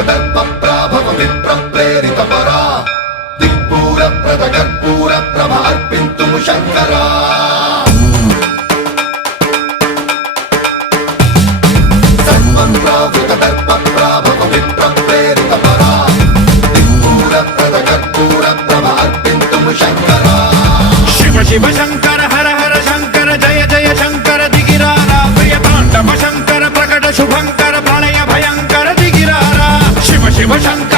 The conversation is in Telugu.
దర్పప్రాభవ విప్రప్రేరిత పరా దిక్పూర ప్రద కర్పూర ప్రభ అర్పింతుము శంకరా సన్మంత్రావృత దర్పప్రాభవ విప్రప్రేరిత పరా దిక్పూర ప్రద కర్పూర ప్రభ అర్పింతుము శంకరా శివ శివ శంకర హర హర శంకర జయ జయ శంకర దిగిరారా ప్రియ తాండవ శంకర ప్రకట శుభంకర ప్రళయ భయంకర దిగిరారా శివ శివ శంకర